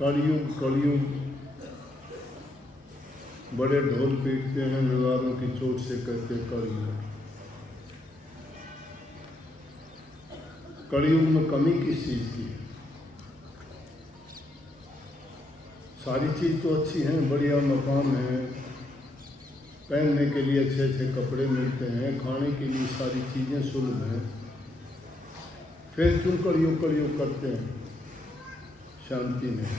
कलयुग बड़े ढोल पीटते हैं, विवादों की चोट से कहते कलयुग। कलयुग में कमी किस चीज़ की है? सारी चीज़ तो अच्छी हैं, बढ़िया मकान है, पहनने के लिए अच्छे अच्छे कपड़े मिलते हैं, खाने के लिए सारी चीज़ें सुलभ हैं, फिर क्यों कलयुग करते हैं? शांति नहीं,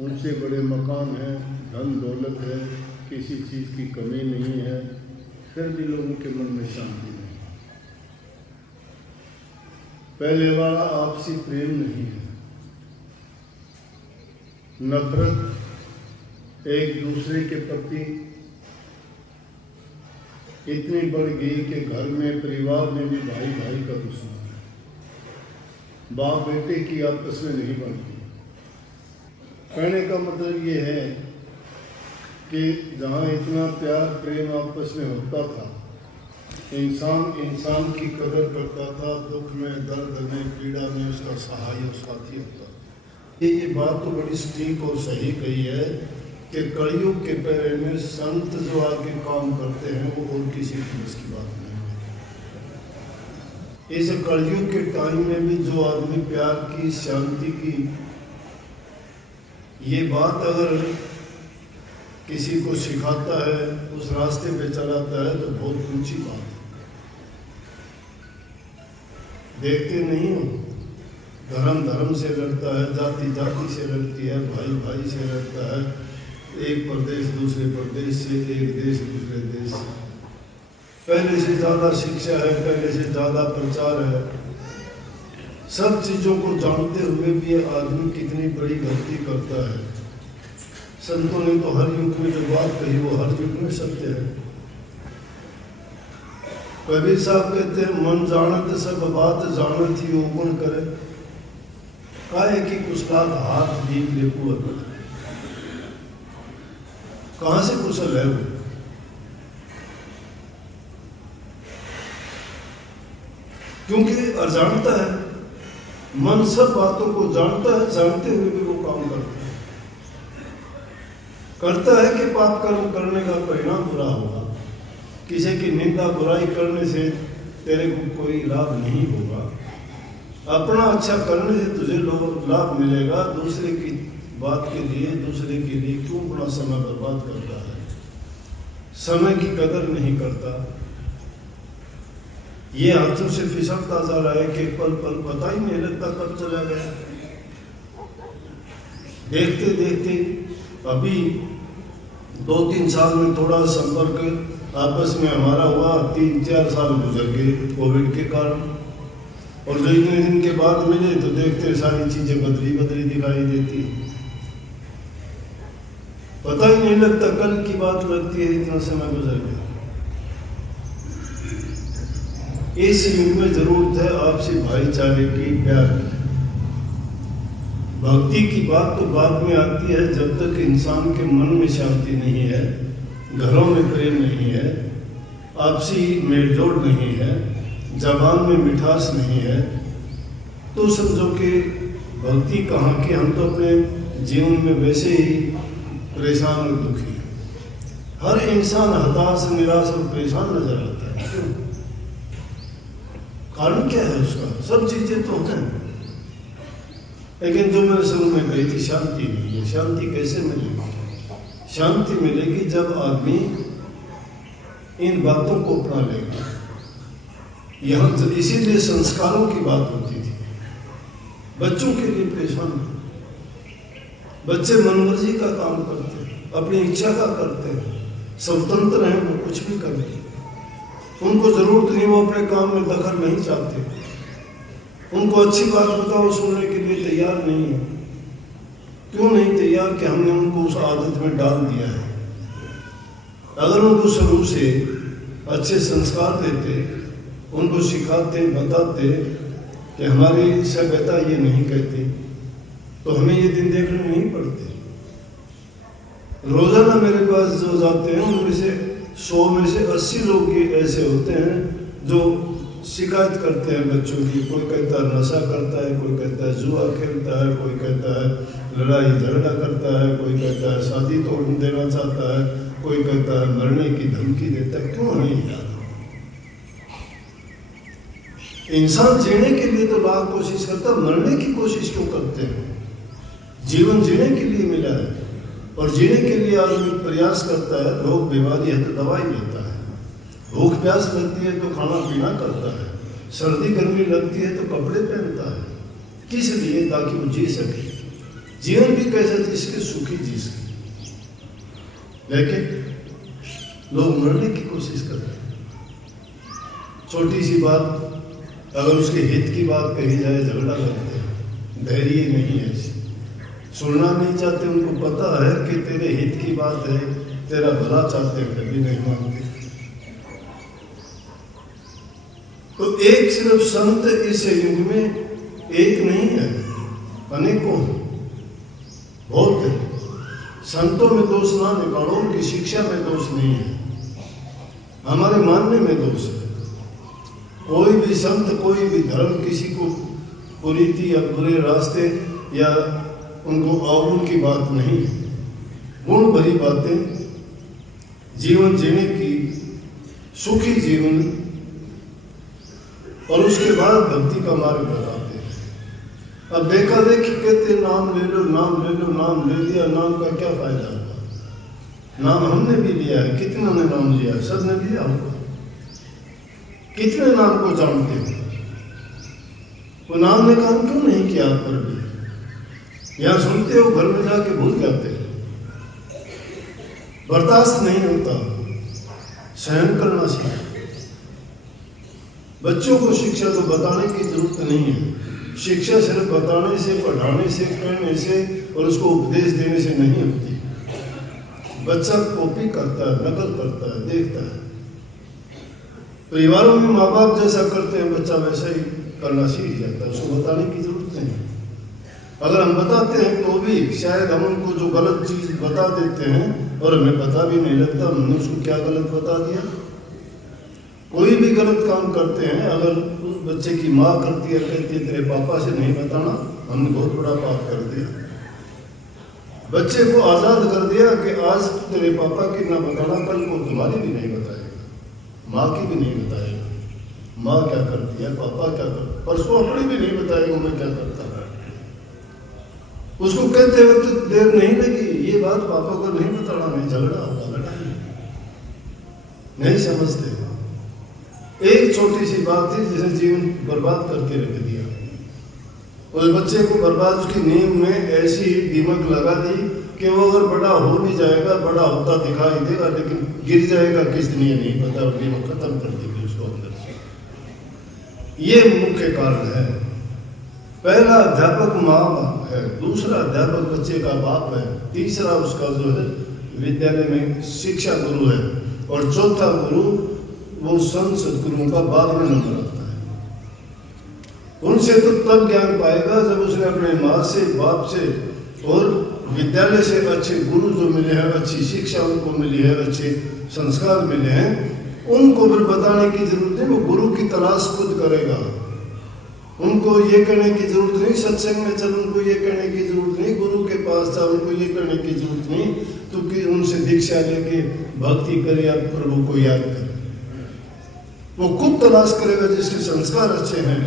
ऊंचे बड़े मकान हैं, धन दौलत है, किसी चीज़ की कमी नहीं है, फिर भी लोगों के मन में शांति नहीं। पहले वाला आपसी प्रेम नहीं है, नफरत एक दूसरे के प्रति इतनी बढ़ गई कि घर में परिवार में भी भाई भाई का दुश्मन है, बाप बेटे की आपस में नहीं बनती। कहने का मतलब ये है कि जहाँ इतना प्यार प्रेम आपस में होता था, इंसान की कदर करता था, दुख में दर्द में पीड़ा में उसका सहाय और साथी होता था। ये बात तो बड़ी सटीक और सही कही है कि कलयुग के पहरे में संत जो आगे काम करते हैं वो और किसी पुलिस की बात नहीं है। इस कलयुग के टाइम में भी जो आदमी प्यार की, शांति की ये बात अगर किसी को सिखाता है, उस रास्ते पे चलाता है, तो बहुत ऊंची बात है। देखते नहीं हो, धर्म से लड़ता है, जाति से लड़ती है, भाई से लड़ता है, एक प्रदेश दूसरे प्रदेश से, एक देश दूसरे देश से। पहले से ज़्यादा शिक्षा है, पहले से ज़्यादा प्रचार है, सब चीज़ों को जानते हुए भी ये आदमी कितनी बड़ी गलती करता है। संतों ने तो हर युग में जो बात कही वो हर युग में सत्य है। कबीर साहब कहते हैं, मन जानत सब बात जानत ही ओगुण करे, काहे की कुशलात हाथ दीप ले कुअर। कहां से कुशल है वो? क्योंकि अजानता है। मन सब बातों को जानता है, जानते हुए भी वो काम करता है कि पाप कर्म करने का परिणाम बुरा होगा, किसी की निंदा बुराई करने से तेरे को कोई लाभ नहीं होगा, अपना अच्छा करने से तुझे लाभ मिलेगा, दूसरे की बात के लिए, दूसरे के लिए क्यों अपना समय बर्बाद करता है? समय की कदर नहीं करता। ये हाथों से फिसलता जा रहा है कि पल पल पता ही नहीं लगता कब चला गया। देखते देखते अभी 2-3 साल में थोड़ा संपर्क आपस में हमारा हुआ, 3-4 साल गुजर गए कोविड के कारण, और जो इतने दिन के बाद मिले तो देखते सारी चीजें बदली दिखाई देती, पता ही नहीं लगता कल की बात लगती है, इतना समय गुजर गया। इस युग में जरूरत है आपसी भाईचारे की, प्यार की। भक्ति की बात तो बाद में आती है, जब तक इंसान के मन में शांति नहीं है, घरों में प्रेम नहीं है, आपसी मेलजोल नहीं है, जबान में मिठास नहीं है, तो समझो कि भक्ति कहाँ की। हम तो अपने जीवन में वैसे ही परेशान और दुखी है। हर इंसान हताश, निराश और परेशान नजर आता है। क्यों? कारण क्या है उसका? सब चीजें तो हैं, लेकिन जो मेरे समझ में गई थी, शांति नहीं है। शांति कैसे मिलेगी? शांति मिलेगी जब आदमी इन बातों को अपना लेगा। यहाँ इसीलिए संस्कारों की बात होती थी। बच्चों के लिए परेशान, बच्चे मनमर्जी का काम करते हैं, अपनी इच्छा का करते हैं, स्वतंत्र हैं, वो कुछ भी करें, उनको जरूरत नहीं, वो अपने काम में दखल नहीं चाहते, उनको अच्छी बात बताओ सुनने के लिए तैयार नहीं है। क्यों नहीं तैयार? कि हमने उनको उस आदत में डाल दिया है। अगर उनको शुरू से अच्छे संस्कार देते, उनको सिखाते, बताते कि हमारी सभ्यता ये नहीं कहती, तो हमें ये दिन देखने नहीं पड़ते। रोजाना मेरे पास जो जाते हैं उनमें से 100 में से 80 लोग ये ऐसे होते हैं जो शिकायत करते हैं बच्चों की। कोई कहता है नशा करता है, कोई कहता है जुआ खेलता है, कोई कहता है लड़ाई झगड़ा करता है, कोई कहता है शादी तोड़ देना चाहता है, कोई कहता है मरने की धमकी देता है। क्यों नहीं याद? इंसान जीने के लिए तो लाख कोशिश करता है, मरने की कोशिश क्यों करते हैं? जीवन जीने के लिए मिला है और जीने के लिए आदमी प्रयास करता है। रोग बीमारी है तो दवाई लेता है, भूख प्यास लगती है तो खाना पीना करता है, सर्दी गर्मी लगती है तो कपड़े पहनता है। किस लिए? ताकि वो जी सके। जीवन भी कैसे जी सके? सुखी जी सके। लेकिन लोग मरने की कोशिश करते हैं। छोटी सी बात अगर उसके हित की बात कही जाए झगड़ा करते हैं। धैर्य नहीं है, सुनना नहीं चाहते। उनको पता है कि तेरे हित की बात है, तेरा भला चाहते हैं, फिर भी नहीं मानते। तो एक सिर्फ संत इस युग में एक नहीं है, अनेकों बहुत है। संतों में दोष ना निकालो, उनकी शिक्षा में दोष नहीं है, हमारे मानने में दोष है। कोई भी संत, कोई भी धर्म किसी को कुरीति या बुरे रास्ते या उनको अवगुण की बात नहीं, गुण भरी बातें जीवन जीने की, सुखी जीवन, और उसके बाद भक्ति का मार्ग बताते हैं। अब देखा देखी कहते नाम ले लो, नाम ले लो, नाम ले लिया, नाम का क्या फायदा हुआ? नाम हमने भी लिया है, कितना ने नाम लिया? सब ने लिया होगा। कितने नाम को जानते हो? वो नाम ने काम क्यों नहीं किया आप पर भी? यहाँ सुनते हो, घर में जाके भूल जाते हो। बर्दाश्त नहीं होता, सहन करना सीखो। बच्चों को शिक्षा तो बताने की जरूरत नहीं है। शिक्षा सिर्फ बताने से, पढ़ाने से, कहने से और उसको उपदेश देने से नहीं होती। बच्चा कॉपी करता है, नकल करता है, देखता है। परिवारों में माँ बाप जैसा करते हैं, बच्चा वैसा ही करना सीख जाता है। उसको बताने की जरूरत नहीं। अगर हम बताते हैं तो भी शायद हम उनको जो गलत चीज बता देते हैं और हमें पता भी नहीं लगता हमने उसको क्या गलत बता दिया। कोई भी गलत काम करते हैं, अगर उस बच्चे की माँ करती है, कहती है तेरे पापा से नहीं बताना, हमने बहुत बड़ा पाप कर दिया। बच्चे को आजाद कर दिया कि आज तेरे पापा की ना बताना, कल को तुम्हारी भी नहीं बताएगा, माँ की भी नहीं बताएगा। माँ क्या करती है, पापा क्या करते, परसों अपनी भी नहीं बताएगा मैं क्या करता है। उसको कहते वक्त तो देर नहीं लगी, ये बात पापा को नहीं बताना, नहीं झगड़ा होगा, लड़ाई नहीं समझते। एक छोटी सी बात थी जिसने जीवन बर्बाद करके रख दिया। उस बच्चे को बर्बाद, उसकी नींव में ऐसी दीमक लगा दी कि वो अगर बड़ा हो भी जाएगा, बड़ा होता दिखाई देगा, लेकिन गिर जाएगा किस दिन ये नहीं पता, और दीमक खत्म कर देगी उसको अंदर से। ये मुख्य कारण है। पहला अध्यापक माँ बाप है, दूसरा अध्यापक बच्चे का बाप है, तीसरा उसका जो है विद्यालय में शिक्षा गुरु है, और चौथा गुरु वो संत सदगुरुओं का बाद में नंबर आता है। उनसे तो तब ज्ञान पाएगा जब उसने अपने माँ से, बाप से और विद्यालय से अच्छे गुरु जो मिले हैं, अच्छी शिक्षा उनको मिली है, अच्छे संस्कार मिले हैं, उनको फिर बताने की जरूरत नहीं। वो गुरु की तलाश खुद करेगा। उनको ये कहने की जरूरत नहीं सत्संग में चल, उनको ये कहने की जरूरत नहीं गुरु के पास जा, उनको ये कहने की जरूरत नहीं तो कि उनसे दीक्षा लेके भक्ति करे या प्रभु को याद करे। वो खुद तलाश करेगा जिसके संस्कार अच्छे हैं,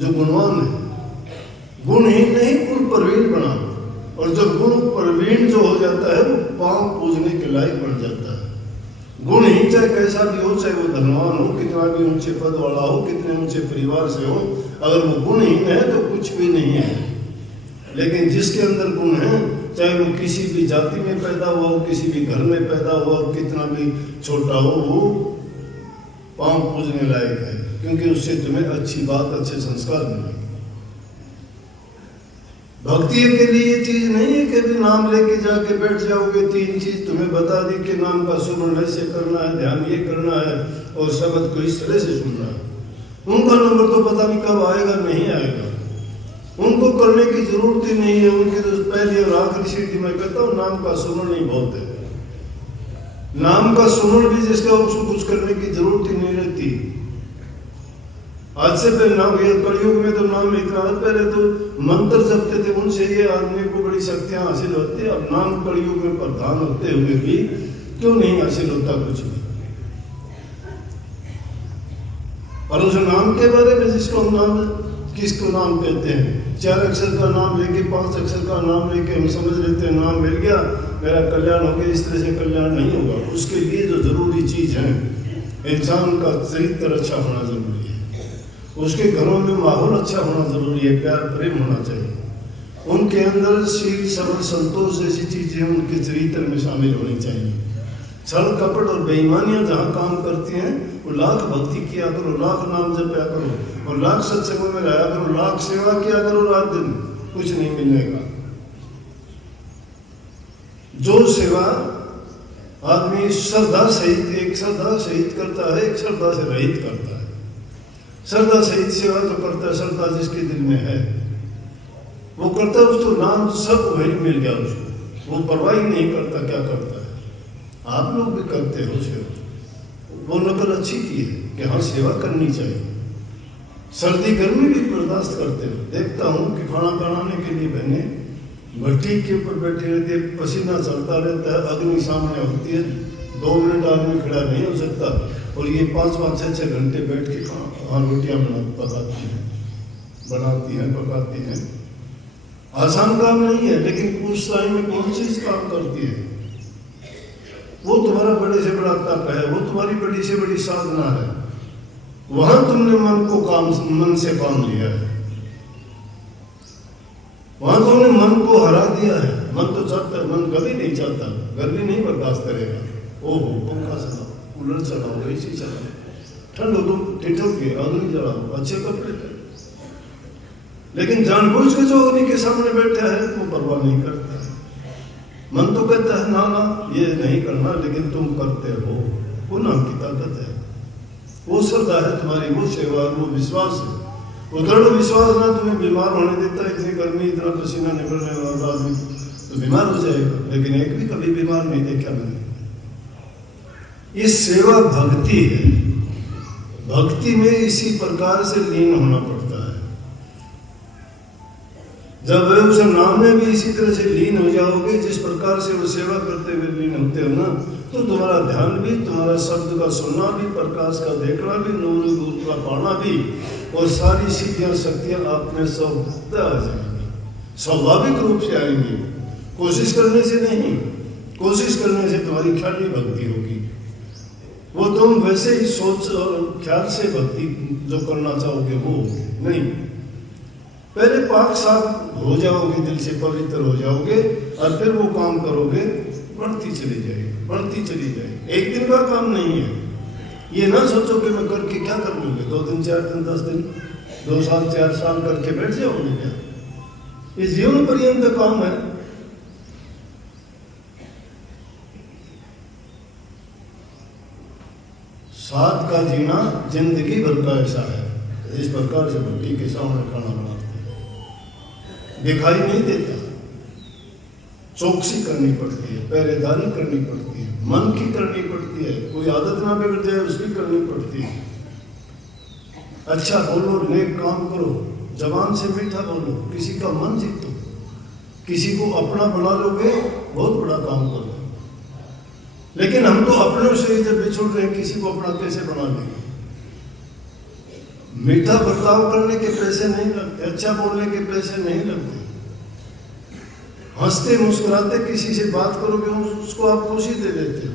जो गुणवान है। गुणहीन नहीं, गुण प्रवीण बना, और जब गुण प्रवीण जो हो जाता है वो पांव पूजने के लायक बन जाता है। गुणहीन चाहे कैसा भी हो, चाहे वो धनवान हो, कितना भी ऊंचे पद वाला हो, कितने ऊंचे परिवार से हो, अगर वो गुणहीन है तो कुछ भी नहीं है। लेकिन जिसके अंदर गुण है, चाहे वो किसी भी जाति में पैदा हुआ हो, किसी भी घर में पैदा हुआ हो, कितना भी छोटा हो, वो पांव पूजने लायक है, क्योंकि उससे तुम्हें अच्छी बात, अच्छे संस्कार मिले। भक्ति के लिए ये चीज नहीं है कि नाम लेके जाके बैठ जाओगे, तीन चीज तुम्हें बता दी कि नाम का सुमरण ऐसे करना है, ध्यान ये करना है, और शब्द को इस तरह से सुनना है। उनका नंबर तो पता नहीं कब आएगा, नहीं आएगा। उनको करने की जरूरत ही नहीं है। उनकी तो पहली और आखिरी सीढ़ी मैं कहता हूँ नाम का सुमरण ही बहुत है। नाम का सुमरण भी जिसका उसको कुछ करने की जरूरत ही नहीं रहती। आज से पहले नाम, ये कलयुग में तो नाम इतना, पहले तो मंत्र जपते थे, उनसे ये आदमी को बड़ी शक्तियां हासिल होती है। अब नाम कलयुग में प्रधान होते हुए भी क्यों नहीं हासिल होता कुछ भी। और उस नाम के बारे में जिसको हम नाम, किसको नाम कहते हैं, 4 अक्षर का नाम लेके 5 अक्षर का नाम लेके हम समझ लेते हैं नाम मिल गया मेरा कल्याण हो गया। इस तरह से कल्याण नहीं होगा। उसके लिए जो जरूरी चीज है, इंसान का चरित्र अच्छा होना जरूरी है, उसके घरों में माहौल अच्छा होना जरूरी है, प्यार प्रेम होना चाहिए, उनके अंदर शील सबल संतोष जैसी चीजें उनके चरित्र में शामिल होनी चाहिए। छल कपट और बेईमानियां जहाँ काम करती हैं, वो लाख भक्ति किया करो, लाख नाम जपया करो और लाख सत्संगों में रहा करो, लाख सेवा किया करो, रात दिन कुछ नहीं मिलने का। जो सेवा आदमी श्रद्धा सहित, एक श्रद्धा सहित करता है, एक श्रद्धा से रहित करता है। श्रद्धा सहित सेवा तो करता है, श्रद्धा जिसके दिल में है वो करता है, उसको नाम सब वही मिल गया उसको, वो परवाह ही नहीं करता क्या करता है। आप लोग भी करते हो सेवा, वो नकल अच्छी की है कि हाँ सेवा करनी चाहिए। सर्दी गर्मी भी बर्दाश्त करते हो, देखता हूँ कि खाना बनाने के लिए बहने भट्टी के ऊपर बैठे रहते, पसीना चलता रहता है, अग्नि सामने होती है, 2 मिनट आदमी खड़ा नहीं हो सकता, और ये 5-5, 6-6 घंटे बैठ के रोटियां पकाती हैं, पकाती हैं। आसान काम नहीं है, लेकिन उस टाइम में कौन सी काम करती है, वो तुम्हारा बड़े से बड़ा तप है, वो तुम्हारी बड़ी से बड़ी साधना है। वहां तुमने मन से काम लिया है, वहां तुमने मन को हरा दिया है। मन तो चाहता है, मन कभी नहीं चाहता, गर्मी नहीं बर्दाश्त करेगा। ओहो पंखा चलाओ, कूलर चलाओ, एसी चलाओ, ठंड हो तुम ठिठोगे, अग्नि जलाओ, अच्छे कपड़े पहनो, लेकिन जानबूझ के जो अग्नि के सामने बैठा है वो परवाह नहीं करता। मन तो कहता है ना ना ये नहीं करना, लेकिन तुम करते हो, वो नाम की ताकत है, वो श्रद्धा है तुम्हारी, वो सेवा, वो विश्वास है, वो दृढ़ विश्वास ना तुम्हें बीमार होने देता है। इतनी गर्मी, इतना पसीना निकलने वाला आदमी तो बीमार हो जाएगा, लेकिन एक भी कभी बीमार नहीं देखा मैंने। ये सेवा भक्ति है, भक्ति में इसी प्रकार से लीन होना पड़ता है। जब वे उस नाम में भी इसी तरह से लीन हो जाओगे, जिस प्रकार से वो सेवा करते हुए लीन होते हो ना, तो तुम्हारा ध्यान भी, तुम्हारा शब्द का सुनना भी, प्रकाश का देखना भी, नूर का पाना भी, और सारी सिद्धियां शक्तियां आप में सब आ जाएंगी, स्वाभाविक रूप से आएंगी। कोशिश करने से नहीं, कोशिश करने से तुम्हारी ख्याली भक्ति होगी, वो तुम वैसे ही सोच और ख्याल से भक्ति जो करना चाहोगे वो नहीं। पहले पाक साफ हो जाओगे, दिल से पवित्र हो जाओगे, और फिर वो काम करोगे, बढ़ती चली जाएगी, बढ़ती चली जाएगी। एक दिन का काम नहीं है। ये ना सोचो कि मैं करके क्या कर लूंगे, 2 दिन, 4 दिन, 10 दिन, 2 साल, 4 साल करके बैठ जाओगे क्या? ये जीवन पर्यंत काम है। साथ का जीना जिंदगी भर का ऐसा है। इस प्रकार से भट्टी के सामने खाना बनाते हैं, दिखाई नहीं देता, चौकसी करनी पड़ती है, पहरेदारी करनी पड़ती है, मन की करनी पड़ती है, कोई आदत ना बिगड़ जाए उसकी करनी पड़ती है। अच्छा बोलो, नेक काम करो, जबान से मीठा बोलो, किसी का मन जीतो, किसी को अपना बना लोगे बहुत बड़ा काम करो। लेकिन हम तो अपनों से जब बिछुड़ रहे हैं, किसी को अपना कैसे बना लेंगे? मीठा बर्ताव करने के पैसे नहीं लगते, अच्छा बोलने के पैसे नहीं लगते, हंसते मुस्कुराते किसी से बात करोगे उसको आप खुशी दे देते हो।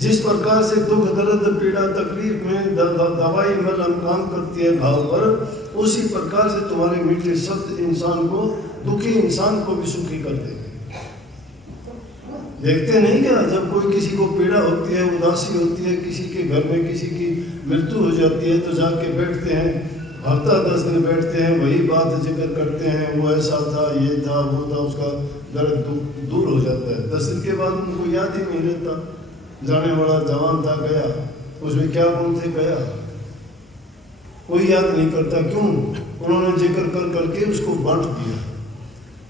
जिस प्रकार से दुख दर्द पीड़ा तकलीफ में दवाई मलहम काम करती है भाव पर, उसी प्रकार से तुम्हारे मीठे शब्द इंसान को, दुखी इंसान को भी सुखी कर देंगे। देखते नहीं क्या, जब कोई किसी को पीड़ा होती है, उदासी होती है, किसी के घर में किसी की मृत्यु हो जाती है, तो जाके बैठते हैं, हफ्ता 10 दिन बैठते हैं, वही बात जिक्र करते हैं, वो ऐसा था, ये था, वो था, उसका दर्द दूर हो जाता है। 10 दिन के बाद उनको याद ही नहीं रहता, जाने वाला जवान था गया, उसमें क्या गुण थे गया, कोई याद नहीं करता। क्यों? उन्होंने जिक्र कर करके उसको बांट दिया।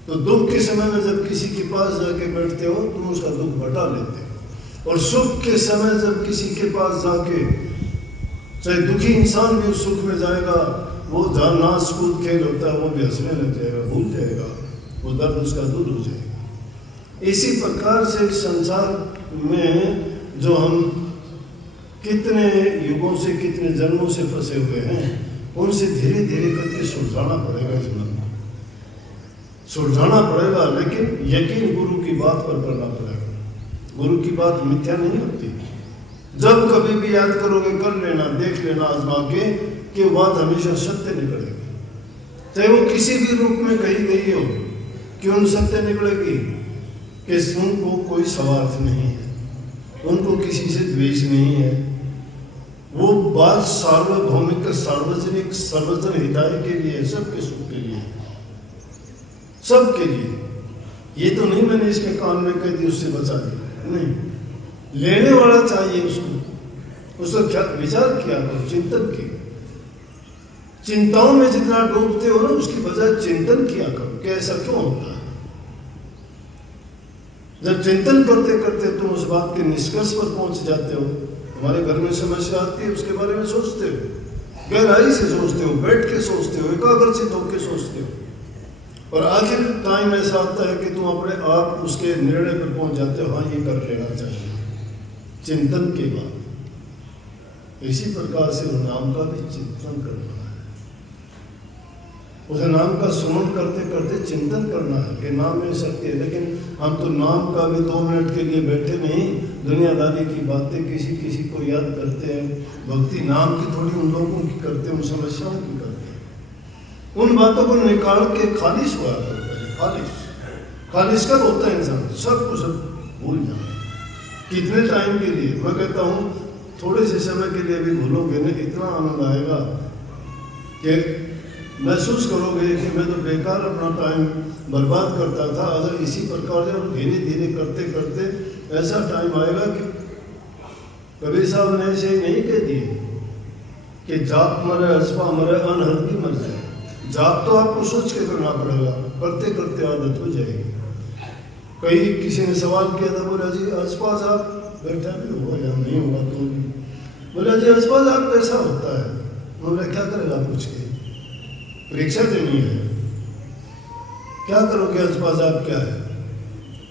तो दुख के समय में जब किसी के पास जाके बैठते हो, तुम उसका दुख बटा लेते हो, और सुख के समय जब किसी के पास जाके चाहे दुखी इंसान भी उस सुख में जाएगा, वो जहाँ नाच कूद खेल होता है वो भी हंसने लग जाएगा, भूल जाएगा, वो दर्द उसका दूर हो जाएगा। इसी प्रकार से संसार में जो हम कितने युगों से, कितने जन्मों से फंसे हुए हैं, उनसे धीरे धीरे करके सुलझाना पड़ेगा। जीवन में सुलझाना पड़ेगा, लेकिन यकीन गुरु की बात पर करना पड़ेगा। गुरु की बात मिथ्या नहीं होती। जब कभी भी याद करोगे, कर लेना, देख लेना आजमा के कि बात हमेशा सत्य निकलेगी। चाहे वो किसी भी रूप में कही गई हो, क्यों सत्य निकलेगी कि उनको कोई स्वार्थ नहीं है, उनको किसी से द्वेष नहीं है। वो बात सार्वभौमिक, सार्वजनिक, सर्वजन हिताय के लिए, सबके सुख के लिए, सबके लिए। ये तो नहीं मैंने इसके कान में कह दी उससे बचा दिया, नहीं। लेने वाला चाहिए उसका क्या विचार किया करो, चिंतन किया। चिंताओं में जितना डूबते हो ना, उसकी बजाय चिंतन किया करो कि ऐसा क्यों होता है। जब चिंतन करते करते तुम उस बात के निष्कर्ष पर पहुंच जाते हो, तुम्हारे घर में समस्या आती है, उसके बारे में सोचते हो, गहराई से सोचते हो, बैठ के सोचते हो, एकाग्रचित होकर सोचते हो, और आखिर टाइम ऐसा आता है कि तुम अपने आप उसके निर्णय पर पहुंच जाते हो, हाँ ये कर लेना चाहिए, चिंतन के बाद। इसी प्रकार से उस नाम का भी चिंतन करना है, उस नाम का सुमन करते करते चिंतन करना है कि नाम में शक्ति है। लेकिन हम तो नाम का भी 2 मिनट के लिए बैठे नहीं, दुनियादारी की बातें किसी को याद करते हैं। भक्ति नाम की थोड़ी उन लोगों की करते हैं, उन समस्याओं की करते हैं। उन बातों को निकाल के खालिश हुआ करता है। खालिश कब होता है इंसान? सब कुछ भूल जाए। कितने टाइम के लिए? मैं कहता हूँ थोड़े से समय के लिए भी भूलोगे ना, इतना आनंद आएगा कि महसूस करोगे कि मैं तो बेकार अपना टाइम बर्बाद करता था। अगर इसी प्रकार से हम धीरे धीरे करते करते ऐसा टाइम आएगा कि कबीर साहब ने ऐसे नहीं कह दिए कि जाप मरे, अस्पा मरे, अनहल्की मर जाए। जाप तो आपको सोच के करना पड़ेगा, करते करते आदत हो जाएगी। कहीं किसी ने सवाल किया था, बोला जी अस्पा जाप, बैठा भी हुआ या नहीं हुआ तो भी, बोला जी अस्पा जाप कैसा होता है? बोला क्या करेगा पूछ के, परीक्षा देनी है, क्या करोगे? अस्पा जाप क्या है?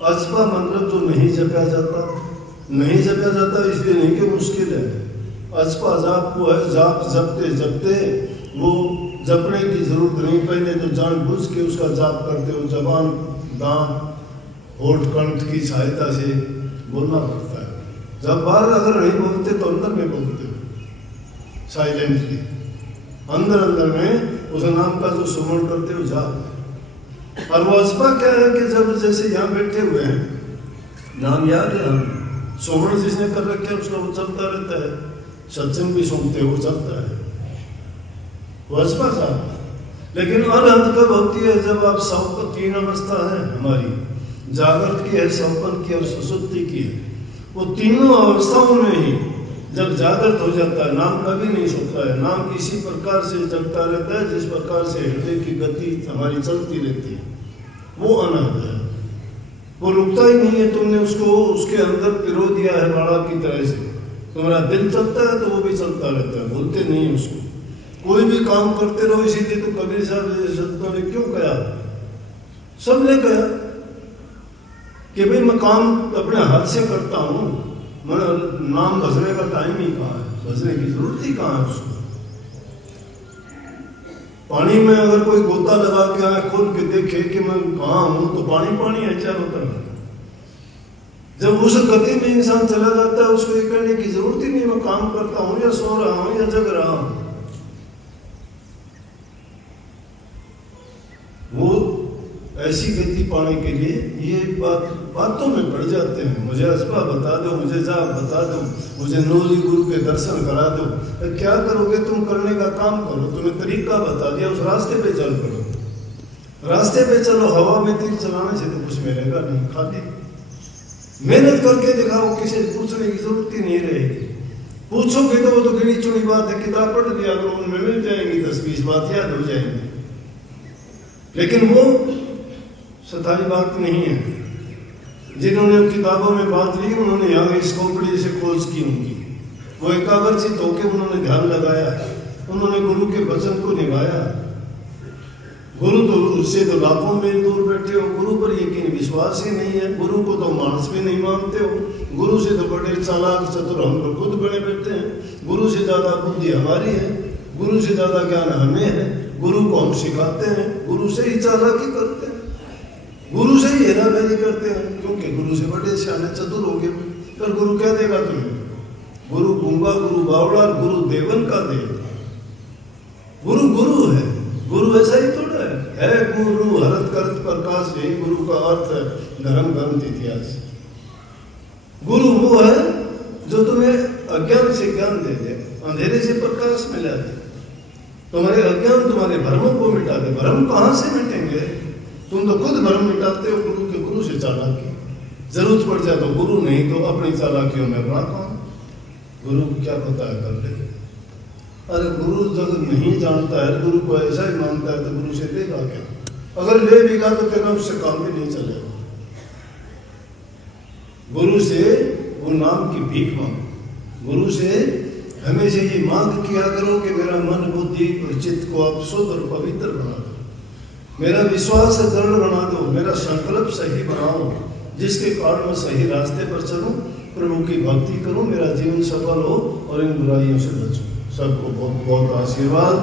अस्पा मंत्र तो नहीं जपा जाता, नहीं जपा जाता इसलिए नहीं कि मुश्किल है। अस्पा जाप को है, जाप जपते जपते वो जपने की जरूरत नहीं, पहले तो जानबूझ के उसका जाप करते हो, जबान, दांत, होठ, कंठ की सहायता से बोलना पड़ता है। जब बाहर अगर नहीं बोलते तो अंदर में बोलते हो, साइलेंटली, अंदर अंदर में उस नाम का जो सुमरण करते हो जाप। और वो अस्पा क्या है कि जब जैसे यहाँ बैठे हुए हैं, नाम याद है, हम सुमरण जिसने कर रखे है उसका वो चलता रहता है, सत्संग भी सुनते हो, चलता है, वो अस्पा साहब। लेकिन अनंत कब होती है? जब आप सौपन, 3 अवस्था है हमारी, जागृत की है, सौपन की और सुसुप्ति की है। वो तीनों अवस्थाओं में ही जब जागृत हो जाता है, नाम कभी नहीं सोता है। नाम इसी प्रकार से चलता रहता है जिस प्रकार से हृदय की गति हमारी चलती रहती है, वो अनंत है, वो रुकता ही नहीं है। तुमने उसको उसके अंदर पिरो दिया है बाड़ा की तरह से। तुम्हारा दिल चलता है तो वो भी चलता रहता है, भूलते नहीं उसको। कोई भी काम करते रहो। इसीलिए तो कबीर साहब जैसे संतों ने क्यों कहा, सबने कहा कि भाई मैं काम अपने हाथ से करता हूँ, मैं नाम भजने का टाइम ही कहाँ है, भजने की जरूरत ही कहाँ है उसको। पानी में अगर कोई गोता लगा के आए, खोल के देखे कि मैं कहाँ हूं, तो पानी पानी है चारों तरफ। जब उस गति में इंसान चला जाता है, उसको ये करने की जरूरत ही नहीं मैं काम करता हूं या सो रहा हूं या जग रहा हूं। वो ऐसी गति पाने के लिए ये बातों में पड़ जाते हैं। मुझे अस्पा बता दो, मुझे जाप बता दो, मुझे नौली गुरु के दर्शन करा दो। तो क्या करोगे तुम? करने का काम करो, तुम्हें तरीका बता दिया, उस रास्ते पे चल करो। रास्ते पे चलो, हवा में तीर चलाने से तो कुछ मिलेगा नहीं, खाली मेहनत करके दिखाओ, किसी से पूछने की जरूरत ही नहीं रहेगी। पूछोगे तो वो तो गिनी चुनी बात है, किताब पढ़ लिया तो उनमें मिल जाएंगी, 10-20 बात याद हो जाएंगी। लेकिन वो सताई बात नहीं है। जिन्होंने किताबों में बात ली, उन्होंने यहाँ इस खोपड़ी से खोज की उनकी, वो एकाग्रचित होकर उन्होंने ध्यान लगाया, उन्होंने गुरु के वचन को निभाया। गुरु तो उससे तो लाखों मील दूर बैठे हो, गुरु पर यकीन विश्वास ही नहीं है, गुरु को तो मानस भी नहीं मानते हो। गुरु से तो बड़े चालाक चतुर हम लोग खुद बड़े बैठे हैं, गुरु से ज्यादा बुद्धि हमारी है, गुरु से ज्यादा ज्ञान हमें है, गुरु को हम सिखाते हैं, गुरु से ही चालाकी करते हैं, गुरु से ही हेराफेरी करते हैं, क्योंकि गुरु से बड़े सियाने चतुर हो गए। पर गुरु क्या देगा तुम्हें? गुरु गूंगा, गुरु बावड़ा, गुरु देवन का देव। गुरु गुरु है, गुरु ऐसा ही थोड़ा है गुरु हरत करत प्रकाश, यही गुरु का अर्थ है धर्म ग्रंथ इतिहास। गुरु वो है जो तुम्हें अज्ञान से ज्ञान दे दे, अंधेरे से प्रकाश मिला दे, तुम्हारे अज्ञान तुम्हारे भ्रमों को मिटा दे। भ्रम कहां से मिटेंगे? तुम तो खुद भ्रम मिटाते हो गुरु के। गुरु से चालाकी जरूरत पड़ जाए तो गुरु, नहीं तो अपनी चालाकियों में अपना काम। गुरु को क्या पता है कर ले। अरे गुरु जब नहीं जानता है, गुरु को ऐसा ही मानता है, तो गुरु से लेगा क्या? अगर ले भी गा तो तेरा उससे काम भी नहीं चलेगा। गुरु से वो नाम की भीख मांग। गुरु से हमेशा ये मांग किया करो कि मेरा मन बुद्धि और चित्त को आप शुद्ध और पवित्र बना दो, मेरा विश्वास दृढ़ बना दो, मेरा संकल्प सही बनाओ, जिसके कारण मैं सही रास्ते पर चलूं, प्रभु की भक्ति करूं, मेरा जीवन सफल हो और इन बुराइयों से बचूं। सबको बहुत बहुत आशीर्वाद।